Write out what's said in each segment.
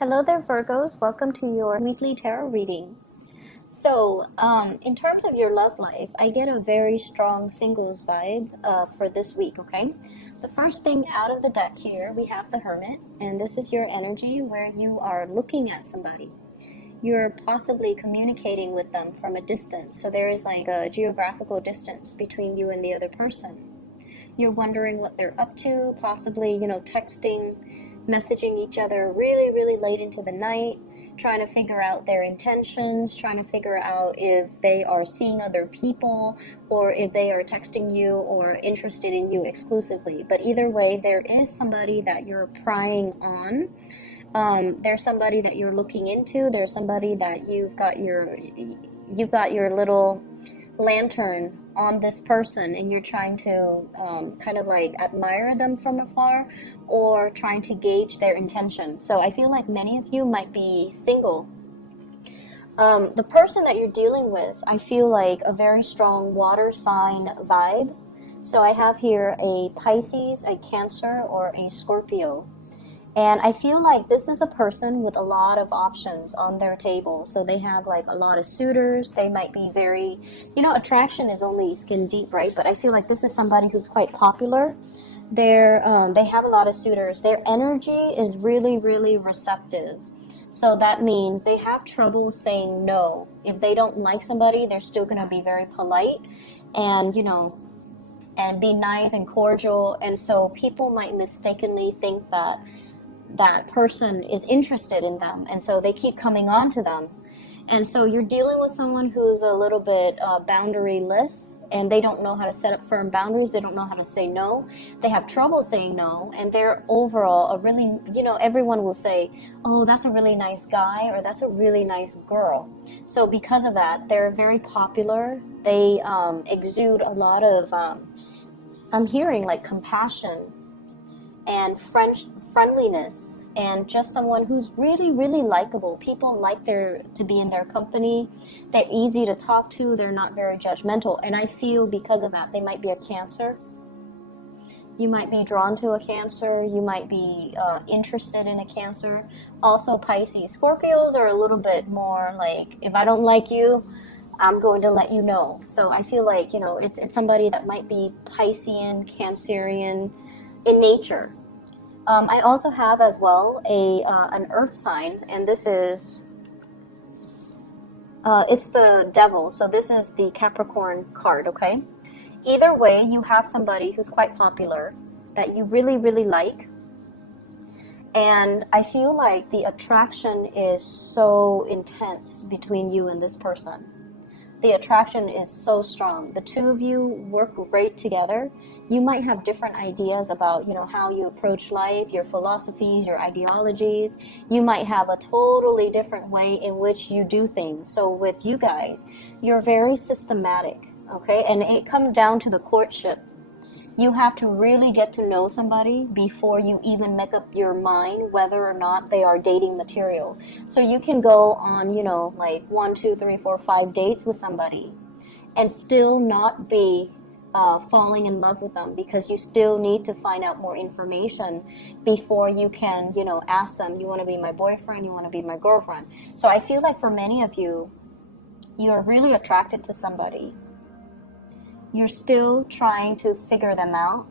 Hello there, Virgos. Welcome to your weekly tarot reading. So, in terms of your love life, I get a very strong singles vibe for this week, okay? The first thing out of the deck here, we have the Hermit, and this is your energy where you are looking at somebody. You're possibly communicating with them from a distance, so there is like a geographical distance between you and the other person. You're wondering what they're up to, possibly, texting, messaging each other really, really late into the night, trying to figure out their intentions, trying to figure out if they are seeing other people or if they are texting you or interested in you exclusively. But either way, there is somebody that you're prying on. There's somebody that you're looking into. There's somebody that you've got your little lantern on this person, and you're trying to kind of like admire them from afar or trying to gauge their intention. So I feel like many of you might be single. The person that you're dealing with, I feel like a very strong water sign vibe. So I have here a Pisces, a Cancer, or a Scorpio. And I feel like this is a person with a lot of options on their table. So they have like a lot of suitors. They might be very, attraction is only skin deep, right? But I feel like this is somebody who's quite popular. They have a lot of suitors. Their energy is really, really receptive. So that means they have trouble saying no. If they don't like somebody, they're still going to be very polite and, and be nice and cordial. And so people might mistakenly think that person is interested in them, and so they keep coming on to them. And so you're dealing with someone who's a little bit boundaryless, and they don't know how to set up firm boundaries. They don't know how to say no. They have trouble saying no, and they're overall a really, everyone will say, oh, that's a really nice guy, or that's a really nice girl. So because of that, they're very popular. They exude a lot of, I'm hearing like compassion and friendliness, and just someone who's really, really likable. People like to be in their company. They're easy to talk to. They're not very judgmental. And I feel because of that, they might be a Cancer. You might be drawn to a Cancer. You might be interested in a Cancer. Also Pisces. Scorpios are a little bit more like, if I don't like you, I'm going to let you know. So I feel like, it's somebody that might be Piscean, Cancerian in nature. I also have as well an earth sign, and this is, it's the devil, so this is the Capricorn card, okay? Either way, you have somebody who's quite popular that you really, really like, and I feel like the attraction is so intense between you and this person. The attraction is so strong. The two of you work great together. You might have different ideas about, how you approach life, your philosophies, your ideologies. You might have a totally different way in which you do things. So with you guys, you're very systematic, okay? And it comes down to the courtship. You have to really get to know somebody before you even make up your mind whether or not they are dating material. So you can go on, like 1, 2, 3, 4, 5 dates with somebody and still not be falling in love with them, because you still need to find out more information before you can, ask them, you want to be my boyfriend, you want to be my girlfriend. So I feel like for many of you, you're really attracted to somebody. You're still trying to figure them out.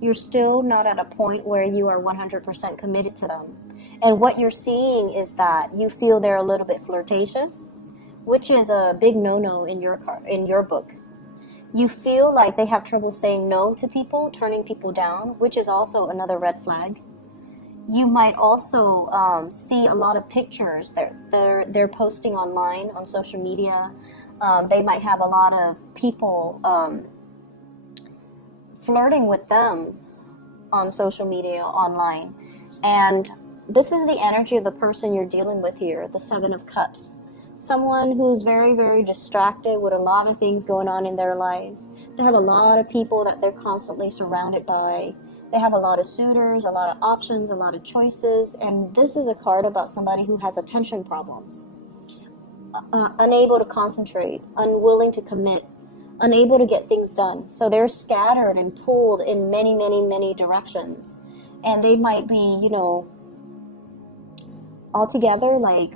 You're still not at a point where you are 100% committed to them. And what you're seeing is that you feel they're a little bit flirtatious, which is a big no-no in your book. You feel like they have trouble saying no to people, turning people down, which is also another red flag. You might also see a lot of pictures that they're posting online on social media. They might have a lot of people flirting with them on social media, online. And this is the energy of the person you're dealing with here, the Seven of Cups. Someone who's very, very distracted with a lot of things going on in their lives. They have a lot of people that they're constantly surrounded by. They have a lot of suitors, a lot of options, a lot of choices. And this is a card about somebody who has attention problems. Unable to concentrate, unwilling to commit, unable to get things done. So they're scattered and pulled in many, many, many directions. And they might be, altogether like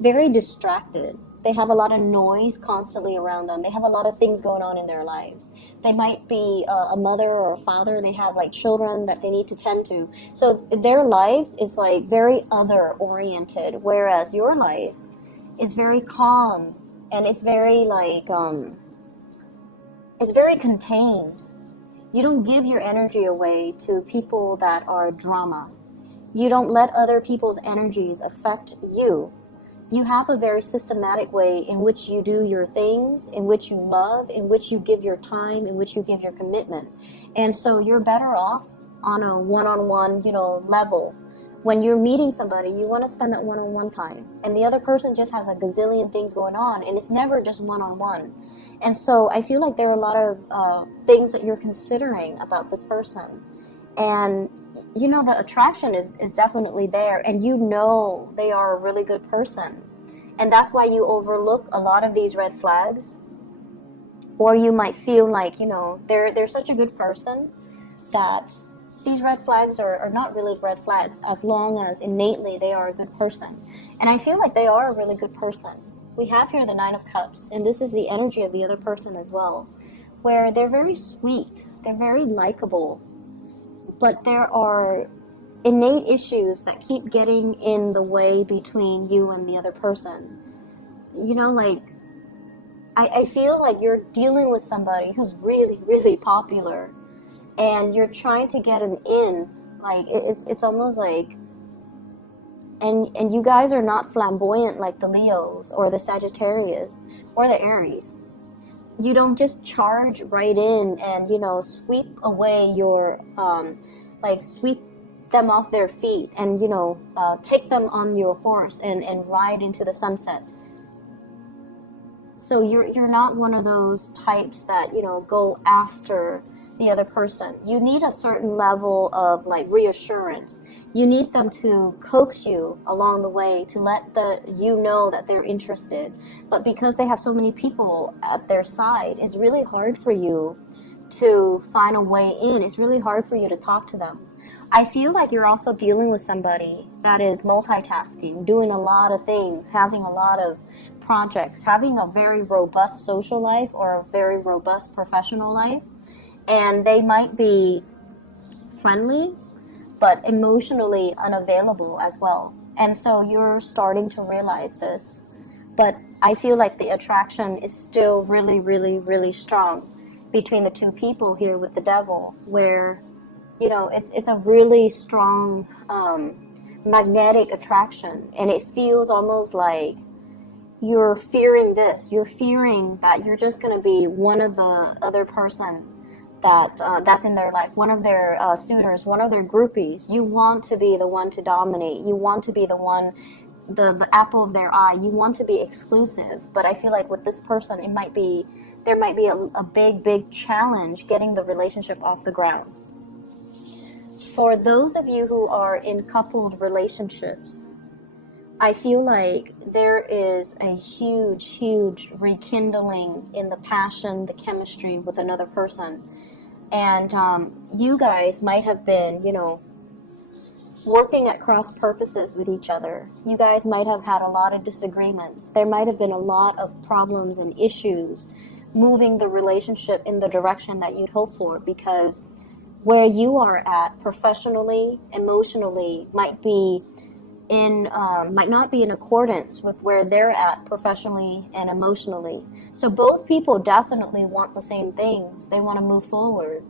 very distracted. They have a lot of noise constantly around them. They have a lot of things going on in their lives. They might be a mother or a father. They have like children that they need to tend to. So their life is like very other oriented, whereas your life is very calm and it's very like it's very contained. You don't give your energy away to people that are drama. You don't let other people's energies affect you. You have a very systematic way in which you do your things, in which you love, in which you give your time, in which you give your commitment. And so you're better off on a one-on-one, level. When you're meeting somebody, you want to spend that one-on-one time. And the other person just has a gazillion things going on, and it's never just one-on-one. And so I feel like there are a lot of things that you're considering about this person. And the attraction is definitely there, and they are a really good person. And that's why you overlook a lot of these red flags. Or you might feel like, they're such a good person that these red flags are not really red flags as long as innately they are a good person. And I feel like they are a really good person. We have here the Nine of Cups, and this is the energy of the other person as well, where they're very sweet, they're very likable, but there are innate issues that keep getting in the way between you and the other person. I feel like you're dealing with somebody who's really, really popular, and you're trying to get an in. Like, it's almost like, and you guys are not flamboyant like the Leos or the Sagittarius or the Aries. You don't just charge right in and, sweep away your, sweep them off their feet and, take them on your horse and ride into the sunset. So you're not one of those types that, go after the other person. You need a certain level of reassurance. You need them to coax you along the way to let know that they're interested. But because they have so many people at their side, it's really hard for you to find a way in. It's really hard for you to talk to them. I feel like you're also dealing with somebody that is multitasking, doing a lot of things, having a lot of projects, having a very robust social life or a very robust professional life. And they might be friendly, but emotionally unavailable as well. And so you're starting to realize this. But I feel like the attraction is still really, really, really strong between the two people here with the devil, where, it's a really strong magnetic attraction. And it feels almost like you're fearing this. You're fearing that you're just going to be one of the other person that's in their life, one of their suitors, one of their groupies. You want to be the one to dominate. You want to be the one, the apple of their eye. You want to be exclusive. But I feel like with this person, there might be a big challenge getting the relationship off the ground. For those of you who are in coupled relationships, I feel like there is a huge rekindling in the passion, the chemistry with another person. And you guys might have been, working at cross purposes with each other. You guys might have had a lot of disagreements. There might have been a lot of problems and issues moving the relationship in the direction that you'd hope for, because where you are at professionally, emotionally, might not be in accordance with where they're at professionally and emotionally. So both people definitely want the same things. They want to move forward.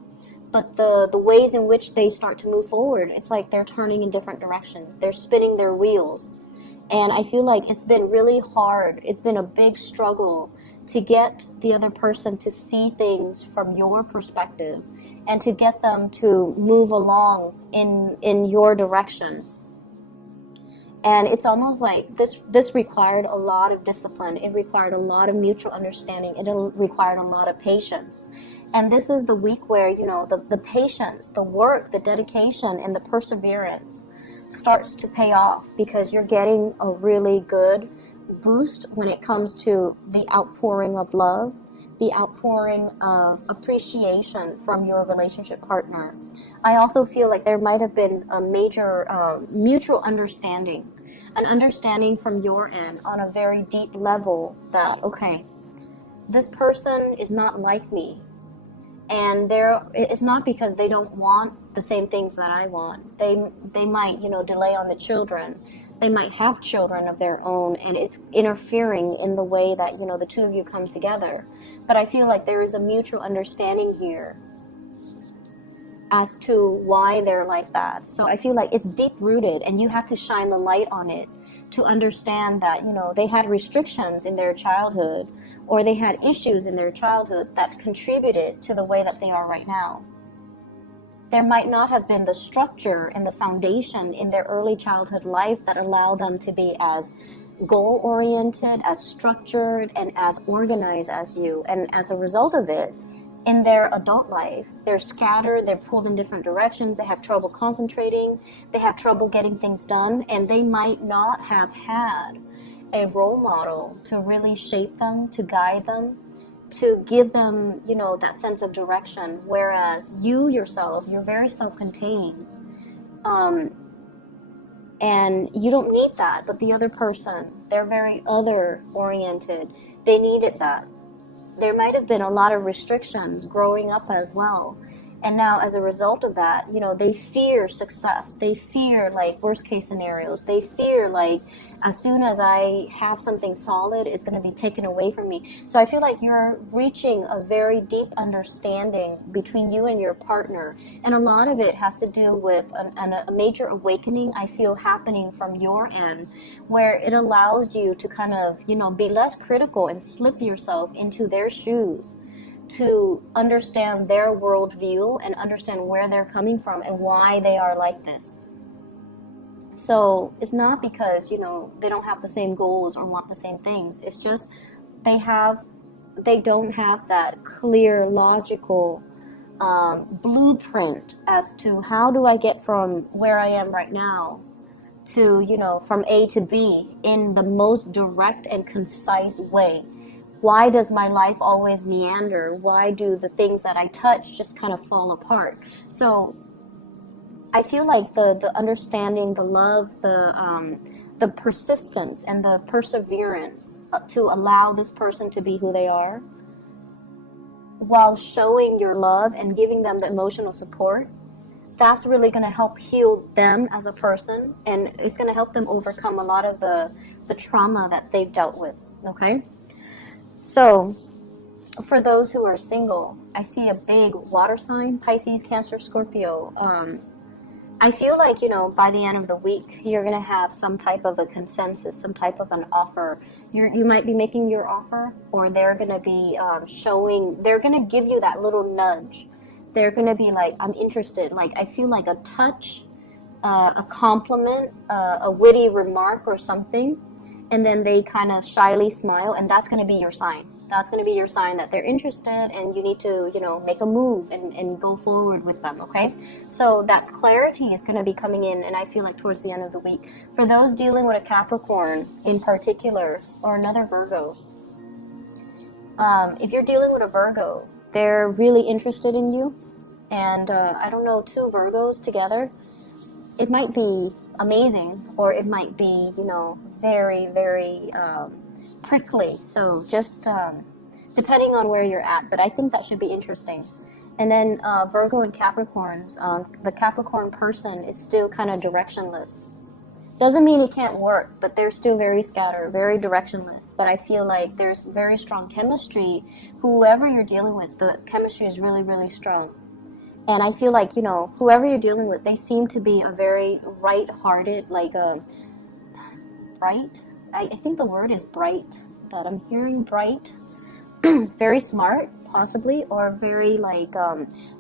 But the ways in which they start to move forward, it's like they're turning in different directions. They're spinning their wheels. And I feel like it's been really hard. It's been a big struggle to get the other person to see things from your perspective and to get them to move along in your direction. And it's almost like this required a lot of discipline. It required a lot of mutual understanding. It required a lot of patience. And this is the week where, the patience, the work, the dedication, and the perseverance starts to pay off, because you're getting a really good boost when it comes to the outpouring of love, the outpouring of appreciation from your relationship partner. I also feel like there might have been a major mutual understanding, an understanding from your end on a very deep level that, okay, this person is not like me. And it's not because they don't want the same things that I want. They might, delay on the children. They might have children of their own, and it's interfering in the way that, the two of you come together. But I feel like there is a mutual understanding here as to why they're like that. So I feel like it's deep rooted, and you have to shine the light on it to understand that, they had restrictions in their childhood, or they had issues in their childhood that contributed to the way that they are right now. There might not have been the structure and the foundation in their early childhood life that allow them to be as goal-oriented, as structured, and as organized as you. And as a result of it, in their adult life, they're scattered, they're pulled in different directions, they have trouble concentrating, they have trouble getting things done, and they might not have had a role model to really shape them, to guide them, to give them, that sense of direction. Whereas you yourself, you're very self-contained. And you don't need that, but the other person, they're very other-oriented. They needed that. There might have been a lot of restrictions growing up as well. And now as a result of that, they fear success. They fear worst case scenarios. They fear as soon as I have something solid, it's going to be taken away from me. So I feel like you're reaching a very deep understanding between you and your partner. And a lot of it has to do with a major awakening I feel happening from your end, where it allows you to kind of, be less critical and slip yourself into their shoes, to understand their worldview and understand where they're coming from and why they are like this. So it's not because, they don't have the same goals or want the same things. It's just they don't have that clear, logical blueprint as to how do I get from where I am right now to, from A to B in the most direct and concise way. Why does my life always meander? Why do the things that I touch just kind of fall apart? So I feel like the understanding, the love, the persistence and the perseverance to allow this person to be who they are, while showing your love and giving them the emotional support, that's really going to help heal them as a person, and it's going to help them overcome a lot of the trauma that they've dealt with, okay? So, for those who are single, I see a big water sign, Pisces, Cancer, Scorpio. I feel like, by the end of the week, you're going to have some type of a consensus, some type of an offer. You might be making your offer, or they're going to be they're going to give you that little nudge. They're going to be like, I'm interested. I feel like a touch, a compliment, a witty remark or something. And then they kind of shyly smile, and that's going to be your sign. That's going to be your sign that they're interested, and you need to, make a move and go forward with them, okay? So that clarity is going to be coming in, and I feel like towards the end of the week. For those dealing with a Capricorn in particular, or another Virgo, if you're dealing with a Virgo, they're really interested in you. And I don't know, two Virgos together, it might be amazing, or it might be, very, very prickly. So just depending on where you're at, but I think that should be interesting. And then Virgo and Capricorns, the Capricorn person is still kind of directionless. Doesn't mean it can't work, but they're still very scattered, very directionless. But I feel like there's very strong chemistry. Whoever you're dealing with, the chemistry is really, really strong. And I feel like, whoever you're dealing with, they seem to be a very right-hearted, bright. I think the word is bright, but I'm hearing bright. Very smart, possibly, or very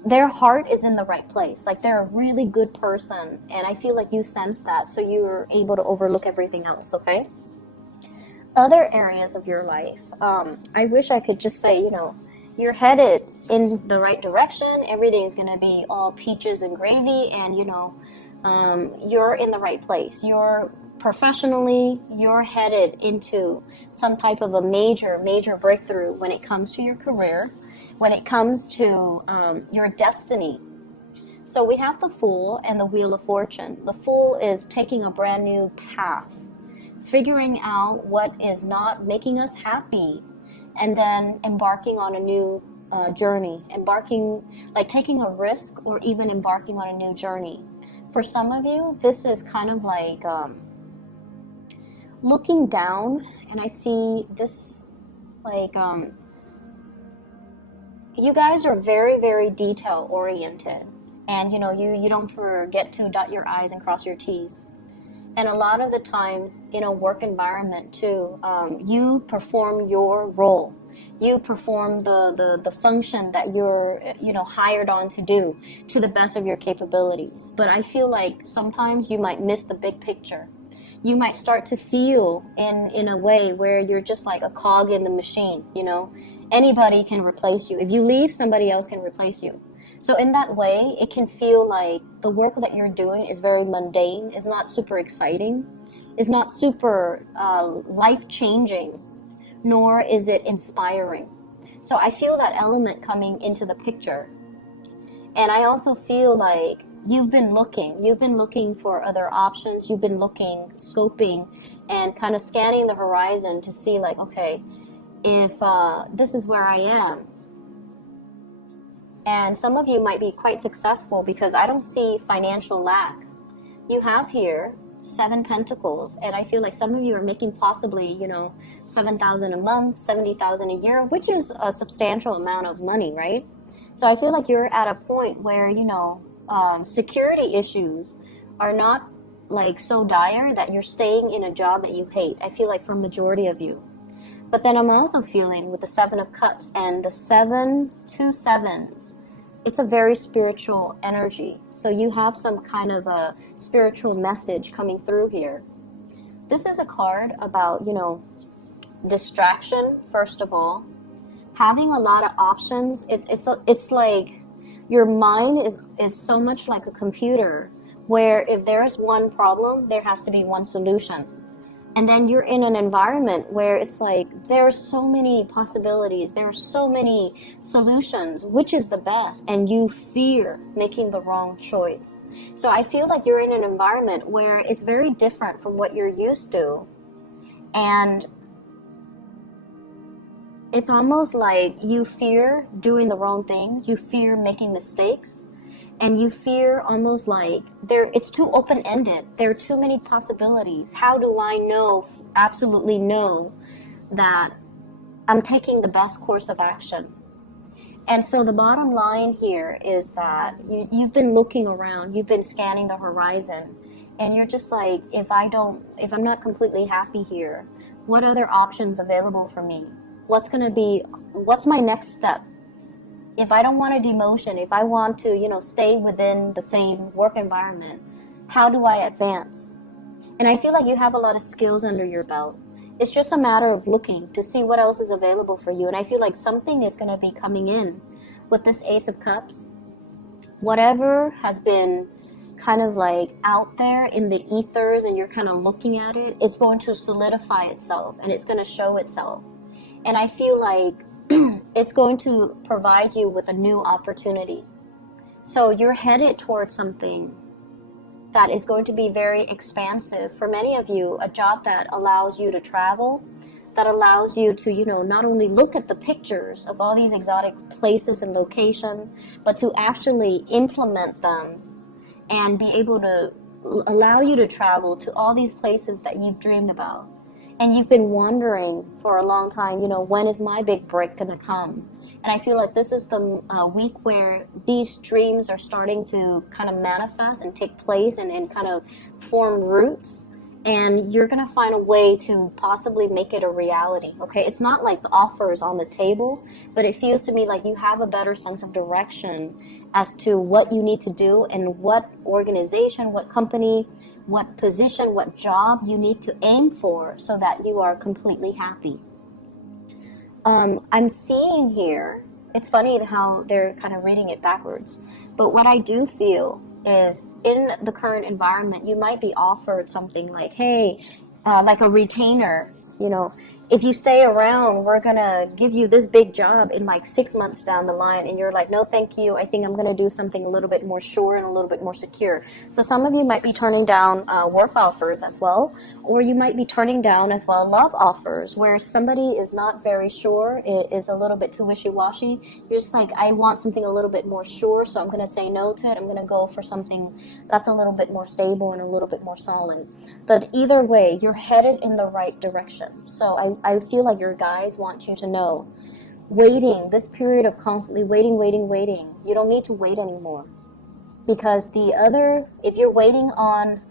their heart is in the right place. They're a really good person, and I feel like you sense that, so you're able to overlook everything else, okay? Other areas of your life, I wish I could just say, you're headed in the right direction. Everything is going to be all peaches and gravy, and you're in the right place. You're professionally, you're headed into some type of a major breakthrough when it comes to your career, when it comes to your destiny. So we have the Fool and the Wheel of Fortune. The Fool is taking a brand new path, figuring out what is not making us happy, and then embarking on a new journey, taking a risk, or even embarking on a new journey. For some of you, this is kind of like looking down, and I see this like you guys are very detail oriented, and you don't forget to dot your I's and cross your T's. And a lot of the times in a work environment too, you perform your role. You perform the function that you're hired on to do to the best of your capabilities. But I feel like sometimes you might miss the big picture. You might start to feel in a way where you're just like a cog in the machine. Anybody can replace you. If you leave, somebody else can replace you. So in that way, it can feel like the work that you're doing is very mundane, is not super exciting, is not super life-changing, nor is it inspiring. So I feel that element coming into the picture. And I also feel like you've been looking for other options. You've been looking, scoping, and kind of scanning the horizon to see like, okay, if this is where I am. And some of you might be quite successful because I don't see financial lack. You have here 7 Pentacles, and I feel like some of you are making possibly, $7,000 a month, $70,000 a year, which is a substantial amount of money, right? So I feel like you're at a point where, security issues are not like so dire that you're staying in a job that you hate. I feel like for majority of you. But then I'm also feeling with the 7 of Cups and the 2 sevens, it's a very spiritual energy. So you have some kind of a spiritual message coming through here. This is a card about, distraction, first of all. Having a lot of options. It's like your mind is so much like a computer where if there's one problem, there has to be one solution. And then you're in an environment where it's like there are so many possibilities, there are so many solutions, which is the best, and you fear making the wrong choice. So I feel like you're in an environment where it's very different from what you're used to, and it's almost like you fear doing the wrong things, you fear making mistakes, and you fear almost like it's too open-ended. There are too many possibilities. How do I absolutely know that I'm taking the best course of action? And so the bottom line here is that you've been looking around, you've been scanning the horizon, and you're just like, if I'm not completely happy here, what other options available for me? What's my next step? If I don't want a demotion, if I want to, stay within the same work environment, how do I advance? And I feel like you have a lot of skills under your belt. It's just a matter of looking to see what else is available for you. And I feel like something is going to be coming in with this Ace of Cups. Whatever has been kind of like out there in the ethers and you're kind of looking at it, it's going to solidify itself and it's going to show itself. And I feel like it's going to provide you with a new opportunity. So you're headed towards something that is going to be very expansive. For many of you, a job that allows you to travel, that allows you to, not only look at the pictures of all these exotic places and locations, but to actually implement them and be able to allow you to travel to all these places that you've dreamed about. And you've been wondering for a long time, when is my big break going to come? And I feel like this is the week where these dreams are starting to kind of manifest and take place and kind of form roots. And you're going to find a way to possibly make it a reality, okay? It's not like the offer is on the table, but it feels to me like you have a better sense of direction as to what you need to do and what organization, what company, what position, what job you need to aim for so that you are completely happy. I'm seeing here, it's funny how they're kind of reading it backwards, but what I do feel is in the current environment, you might be offered something like, hey, like a retainer, you know, if you stay around, we're gonna give you this big job in like 6 months down the line, and you're like, no thank you, I think I'm gonna do something a little bit more sure and a little bit more secure. So some of you might be turning down work offers as well, or you might be turning down as well love offers where somebody is not very sure, it is a little bit too wishy-washy. You're just like, I want something a little bit more sure, so I'm gonna say no to it. I'm gonna go for something that's a little bit more stable and a little bit more solid. But either way, you're headed in the right direction. So I feel like your guides want you to know, waiting, this period of constantly waiting, you don't need to wait anymore. Because if you're waiting on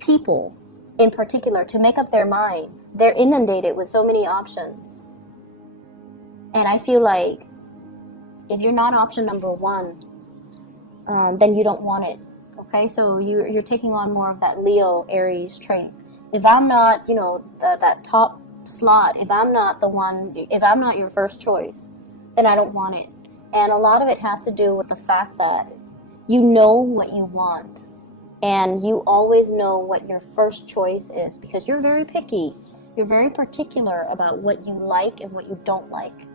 people in particular to make up their mind, they're inundated with so many options. And I feel like if you're not option number one, then you don't want it. Okay, so you're taking on more of that Leo Aries trait. If I'm not, that top slot, if I'm not your first choice, then I don't want it. And a lot of it has to do with the fact that you know what you want, and you always know what your first choice is, because you're very picky. You're very particular about what you like and what you don't like.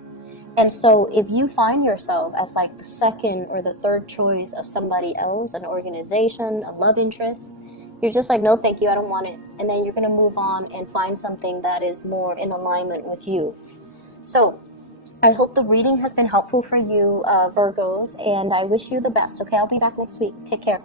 And so if you find yourself as like the second or the third choice of somebody else, an organization, a love interest, you're just like, no thank you, I don't want it. And then you're going to move on and find something that is more in alignment with you. So I hope the reading has been helpful for you, Virgos, and I wish you the best. Okay, I'll be back next week. Take care.